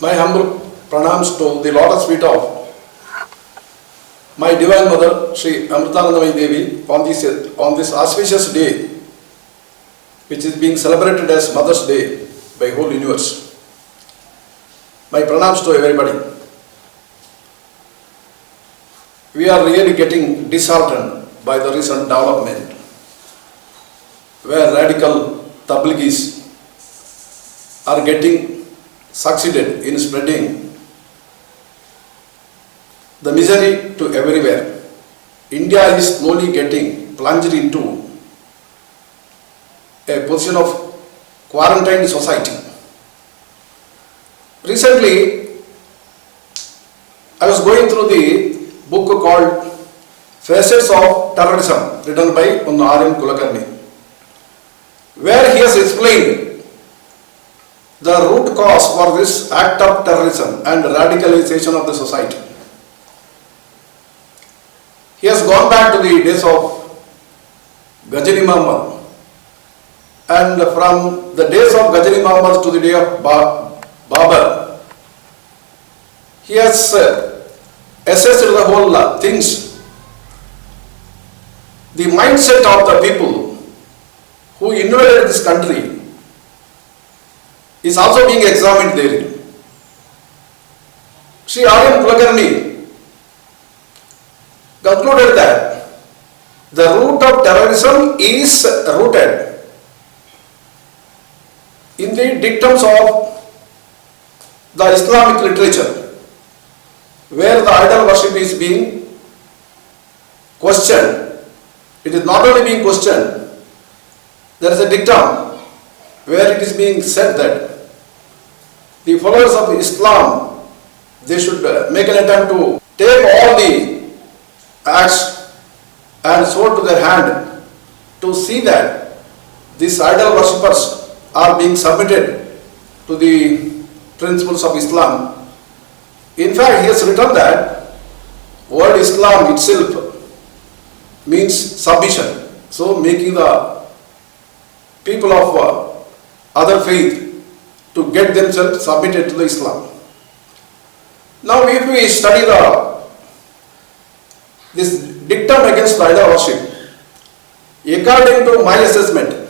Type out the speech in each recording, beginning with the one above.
My humble pranams to the lotus feet of my Divine Mother, Sri Amritanandamayi Devi, on this auspicious day, which is being celebrated as Mother's Day by whole universe. My pranams to everybody. We are really getting disheartened by the recent development, where radical tabligis are getting succeeded in spreading the misery to everywhere. India is slowly getting plunged into a position of quarantined society. Recently, I was going through the book called Facets of Terrorism, written by R.M. Kulkarni, where he has explained the root cause for this act of terrorism and radicalization of the society. He has gone back to the days of Ghazani Muhammad, and from the days of Ghazani Muhammad to the day of Babur, he has assessed the whole things. The mindset of the people who invaded this country is also being examined there. Sri R.M. Kulkarni concluded that the root of terrorism is rooted in the dictums of the Islamic literature, where the idol worship is being questioned. It is not only being questioned, there is a dictum where it is being said that the followers of Islam, they should make an attempt to take all the acts and sword to their hand to see that these idol worshippers are being submitted to the principles of Islam. In fact, he has written that word Islam itself means submission. So making the people of other faith to get themselves submitted to the Islam. Now if we study this dictum against idol worship, according to my assessment,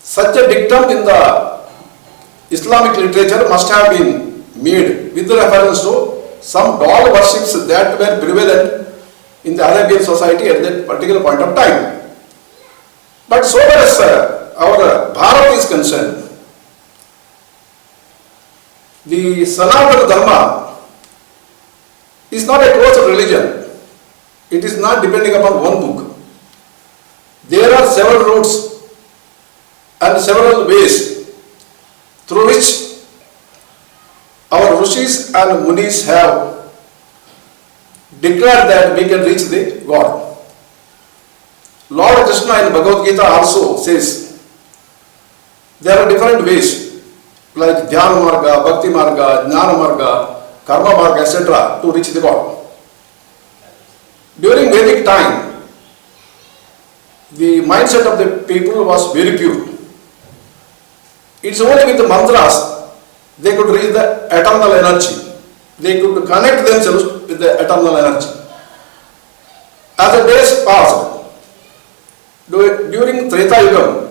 such a dictum in the Islamic literature must have been made with reference to some doll worships that were prevalent in the Arabian society at that particular point of time. But so far as our Bharat is concerned, the Sanatana Dharma is not a closed religion. It is not depending upon one book. There are several routes and several ways through which our Rishis and Munis have declared that we can reach the God. Lord Krishna in Bhagavad Gita also says there are different ways like Dhyana Marga, Bhakti Marga, Jnana Marga, Karma Marga, etc. to reach the God. During Vedic time, the mindset of the people was very pure. It's only with the mantras they could reach the eternal energy. They could connect themselves with the eternal energy. As the days passed, during Treta Yuga,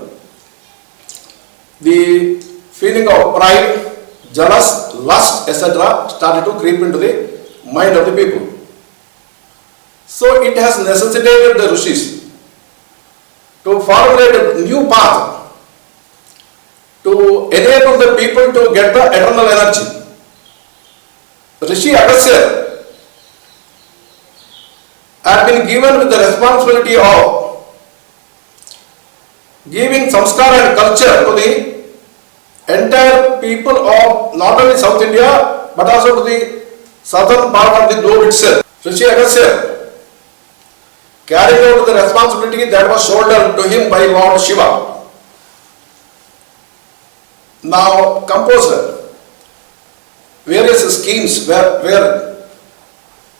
the feeling of pride, jealous, lust, etc. started to creep into the mind of the people. So it has necessitated the Rishis to formulate a new path to enable the people to get the eternal energy. Rishi Agastya had been given with the responsibility of giving samskara and culture to the entire people of not only South India but also to the southern part of the globe itself. Rishi Agastya carried out the responsibility that was shouldered to him by Lord Shiva. Now composed various schemes where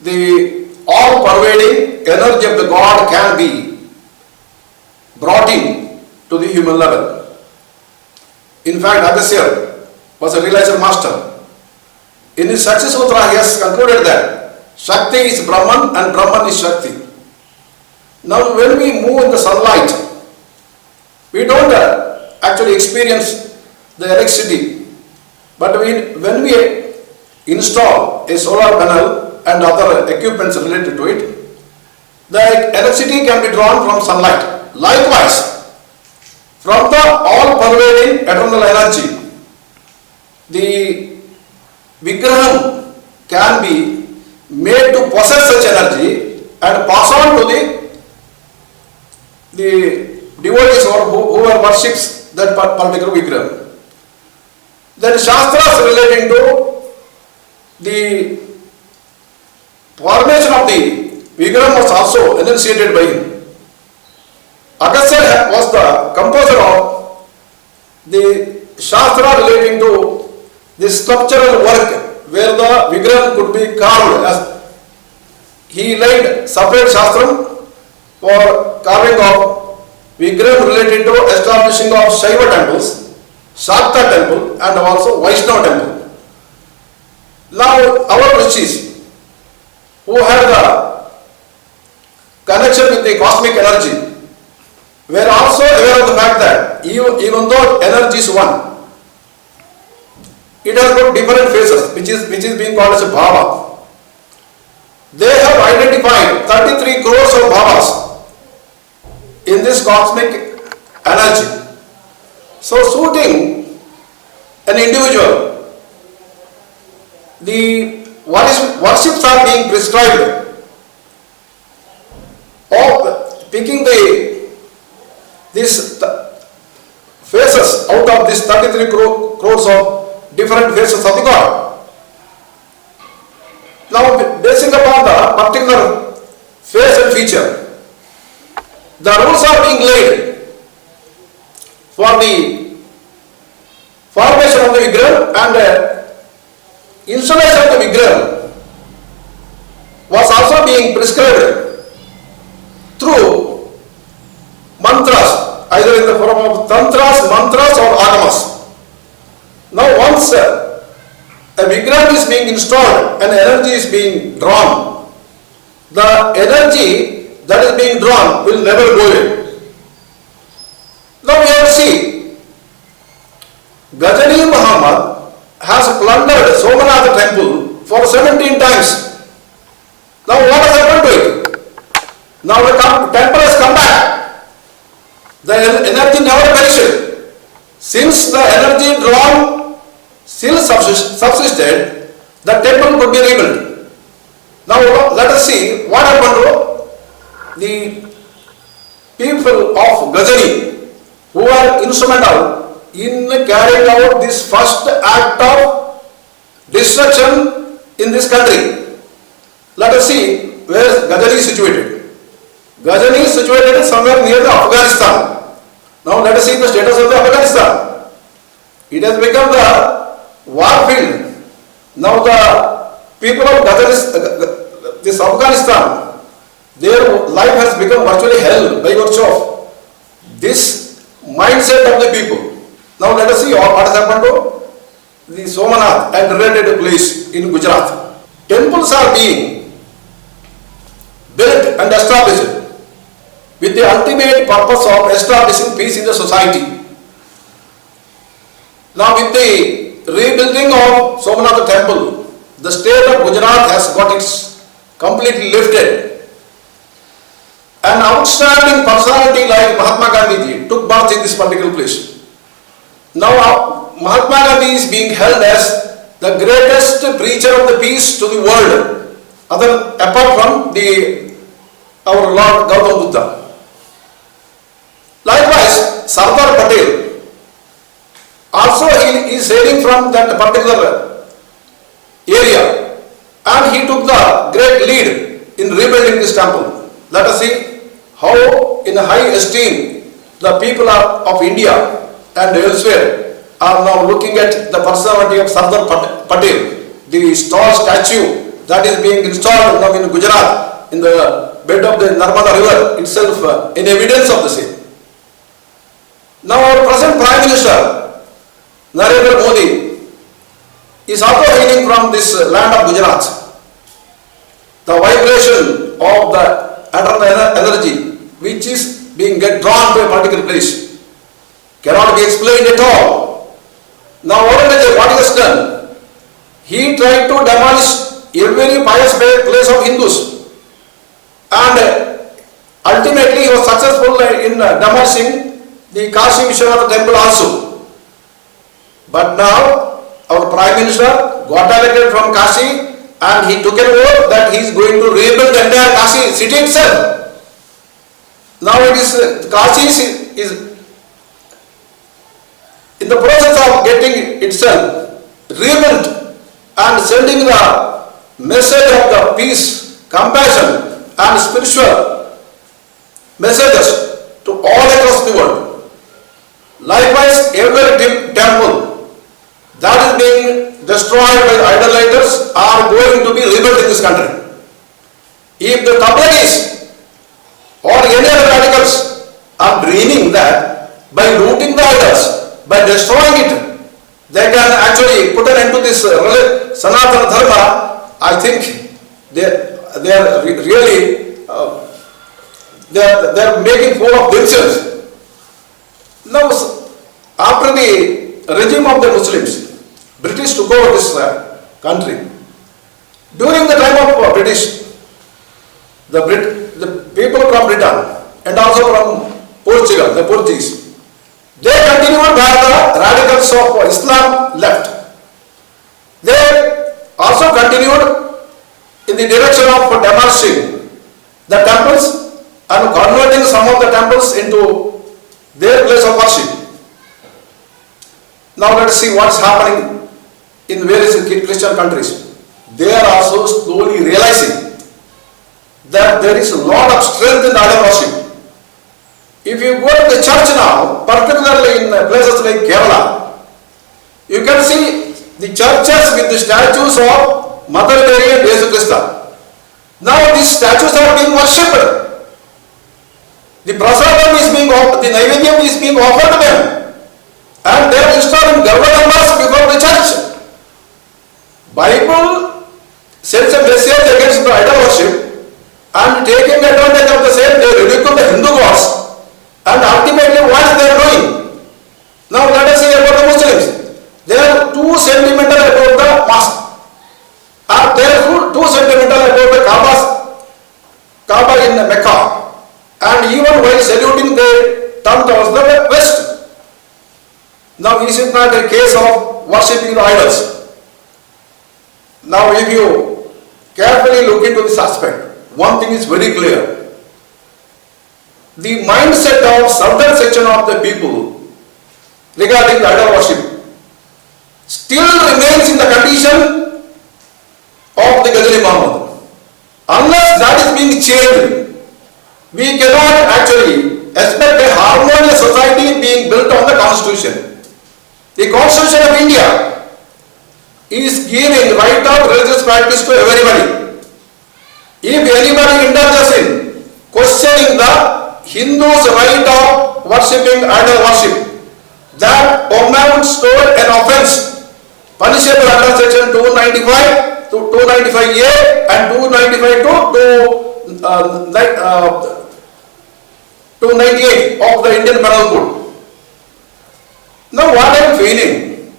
the all-pervading energy of the God can be brought in to the human level. In fact, Agastya was a realizer master. In his Shakti Sutra, he has concluded that Shakti is Brahman and Brahman is Shakti. Now, when we move in the sunlight, we don't actually experience the electricity. But when we install a solar panel and other equipments related to it, the electricity can be drawn from sunlight. Likewise, from the all-pervading eternal energy, the Vigraham can be made to possess such energy and pass on to the devotees or whoever worships that particular Vigraham. Then Shastras relating to the formation of the Vigraham was also enunciated by him. Agastya was the composer of the Shastra relating to the sculptural work where the Vigraham could be carved. As he laid separate Shastram for carving of Vigraham related to establishing of Shaiva temples, Shakta temple and also Vaishnava temple. Now our rishis who have the connection with the cosmic energy were also aware of the fact that even though energy is one, it has got different phases which is being called as a bhava. They have identified 33 crores of bhavas in this cosmic energy. So suiting an individual, the worships are being prescribed of picking these phases out of these 33 crores of different phases of the God. Now, basing upon the particular phase and feature, the rules are being laid for the formation of the Vigraham, and installation of the Vigraham was also being prescribed through mantras, either in the form of tantras, mantras or agamas. Now once a Vigraham is being installed and energy is being drawn, the energy that is being drawn will never go away. Now we have to see, Ghajani Muhammad has plundered Somanath temple for 17 times. Now what has happened to it? Now the temple has come back. The energy never perished. Since the energy drawn still subsisted, the temple could be rebuilt. Now let us see what happened to the people of Ghajani who are instrumental in carrying out this first act of destruction in this country. Let us see where Ghajani is situated. Ghajani is situated somewhere near the Afghanistan. Now let us see the status of the Afghanistan. It has become the war field. Now the people of this Afghanistan, their life has become virtually hell by virtue of this mindset of the people. Now let us see what has happened to the Somanath and related place in Gujarat. Temples are being built and established with the ultimate purpose of establishing peace in the society. Now with the rebuilding of Somanath temple, the state of Gujarat has got its completely lifted. An outstanding personality like Mahatma Gandhi ji took birth in this particular place. Now Mahatma Gandhi is being held as the greatest preacher of the peace to the world, apart from our Lord Gautam Buddha. Likewise, Sardar Patel, also he is hailing from that particular area, and he took the great lead in rebuilding this temple. Let us see how in high esteem the people of India and elsewhere are now looking at the personality of Sardar Patel, the tall statue that is being installed now in Gujarat in the bed of the Narmada river itself in evidence of the same. Now our present Prime Minister Narendra Modi is also hailing from this land of Gujarat. The vibration of the eternal energy which is being drawn to a particular place cannot be explained at all. Now what he has done? He tried to demolish every pious place of Hindus, and ultimately he was successful in demolishing the Kashi Vishwanath temple also. But now our Prime Minister got elected from Kashi, and he took an oath that he is going to rebuild the entire Kashi city itself. Now it is Kashi is in the process of getting itself rebuilt and sending the message of the peace, compassion and spiritual messages to all across the world. Likewise, every temple that is being destroyed by the idolaters are going to be rebuilt in this country. If the Tabligis or any other radicals are dreaming that by looting the idols, by destroying it, they can actually put an end to this Sanatana Dharma, I think they are really they are making fool of themselves. Now, after the regime of the Muslims, British took over this country. During the time of British, the people from Britain and also from Portugal, the Portuguese, they continued where the radicals of Islam left. They also continued in the direction of demolishing the temples and converting some of the temples into their place of worship. Now let us see what is happening in various Christian countries. They are also slowly realizing that there is a lot of strength in idol worship. If you go to the church now, particularly in places like Kerala, you can see the churches with the statues of Mother Mary and Jesus Christ. Now these statues are being worshipped. The prasadam is being offered, the naivedyam is being offered to them, and they are installing Garbhadambas before the church. Bible sends a message against the idol worship, and taking advantage of the same, they ridicule the Hindu gods. And ultimately, what they are doing? Now let us see about the Muslims. They are too sentimental about the mosque. And they are too sentimental about the Kaaba in Mecca. And even while saluting, they turn towards the west. Now is it not a case of worshipping the idols? Now if you carefully look into this aspect, one thing is very clear. The mindset of certain section of the people regarding the idol worship still remains in the condition of the Ghazali Muhammad. Unless that is being changed, we cannot actually expect a harmonious society being built on the Constitution. The Constitution of India is giving right of religious practice to everybody. If anybody indulges in questioning the Hindus' right of worshipping idol worship, that amounts to an offence punishable under section 295 to 295A and 295 to 298 of the Indian Penal Code. Now what I am feeling,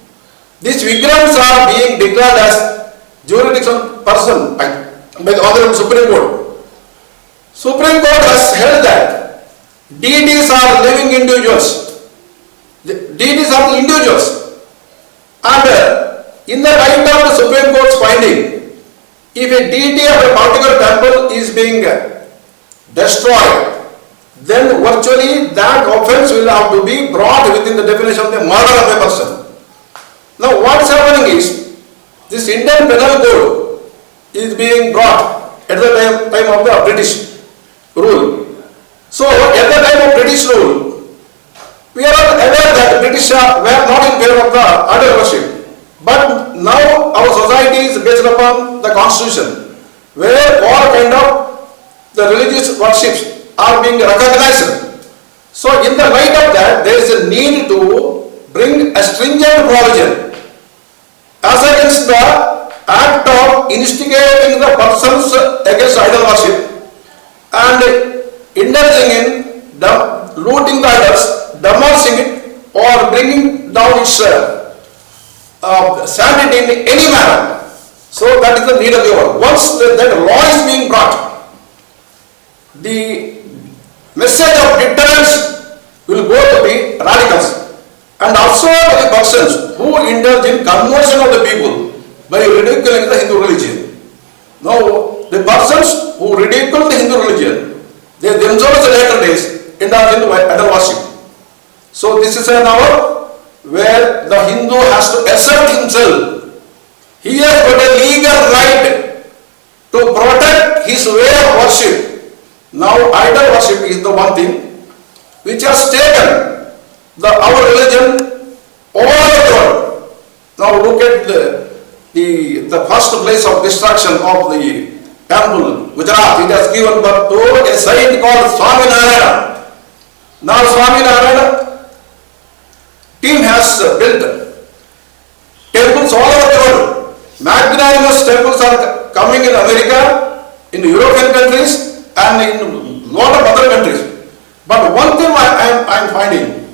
these Vigrams are being declared as jurisdiction person by the Honorable Supreme Court. Supreme Court has held that deities are living individuals. The deities are the individuals. And in the light of the Supreme Court's finding, if a deity of a particular temple is being destroyed, then virtually that offense will have to be brought within the definition of the murder of a person. Now what is happening is, this Indian Penal Code is being brought at the time of the British rule. So at the time of British rule, we are aware that the British were not in favor of the idol worship. But now our society is based upon the Constitution, where all kind of the religious worships are being recognized. So in the light of that, there is a need to bring a stringent provision as against the act of instigating the persons against idol worship and indulging in looting the idols, demolishing it, or bringing down its sanctity in any manner. So that is the need of the hour. Once that law is being brought, the message of deterrence will go to the radicals and also to the persons who indulge in conversion of the people by ridiculing the Hindu religion. Now, the persons who ridicule the Hindu religion, they themselves in later days indulge in idol worship. So this is an hour where the Hindu has to assert himself. He has got a legal right to protect his way of worship. Now idol worship is the one thing which has taken our religion all over the world. Now look at the first place of destruction of the temple, Gujarat. It has given birth to a saint called Swami Narayana. Now Swami Narayana team has built temples all over the world. Magnanimous temples are coming in America, in European countries, and in a lot of other countries. But one thing I am finding,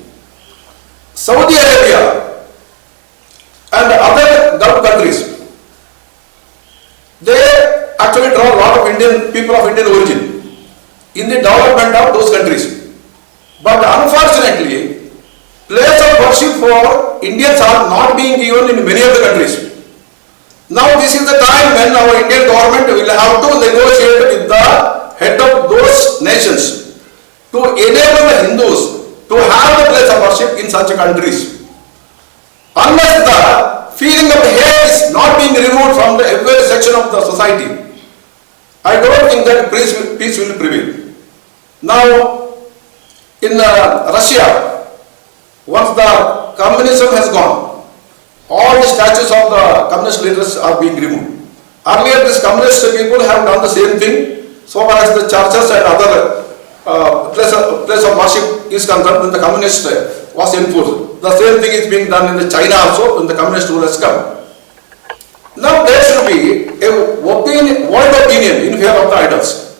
Saudi Arabia and other Gulf countries, they actually draw a lot of people of Indian origin in the development of those countries. But unfortunately, place of worship for Indians are not being given in many of the countries. Now this is the time when our Indian government will have to negotiate with the head of those nations to enable the Hindus to have the place of worship in such countries. Unless the feeling of hate is not being removed from every section of the society, I don't think that peace will prevail. Now, in Russia, once the communism has gone, all the statues of the communist leaders are being removed. Earlier, these communist people have done the same thing, so far as the churches and other place of worship is concerned when the communist was enforced. The same thing is being done in China also when the communist rule has come. Now there should be a world opinion in favor of the idols.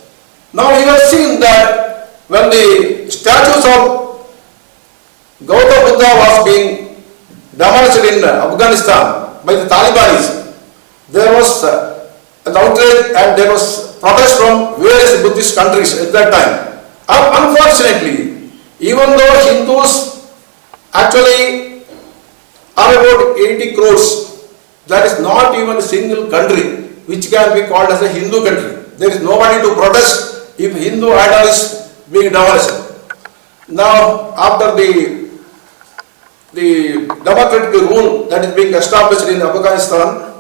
Now you have seen that when the statues of Gautama Buddha was being demolished in Afghanistan by the Talibanis, there was an outrage and there was protest from various Buddhist countries at that time. Unfortunately, even though Hindus actually are about 80 crores, there is not even a single country which can be called as a Hindu country. There is nobody to protest if Hindu idol is being demolished. Now, after the democratic rule that is being established in Afghanistan,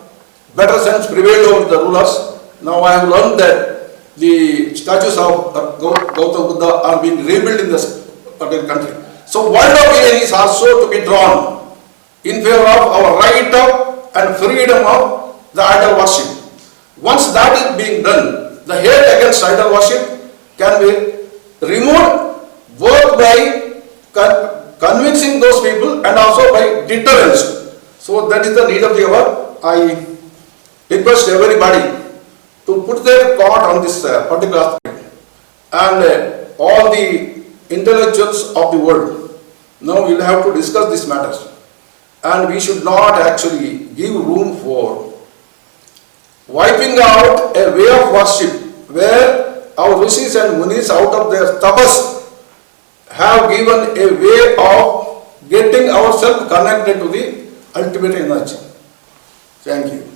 better sense prevailed over the rulers. Now I have learned that the statues of Gautama Buddha are being rebuilt in this particular country. So world opinion is also to be drawn in favor of our right of and freedom of the idol worship. Once that is being done, the hate against idol worship can be removed both by convincing those people and also by deterrence. So that is the need of the hour. I request everybody to put their thought on this particular aspect, and all the intellectuals of the world now will have to discuss these matters, and we should not actually give room for wiping out a way of worship where our rishis and munis out of their tapas have given a way of getting ourselves connected to the ultimate energy. Thank you.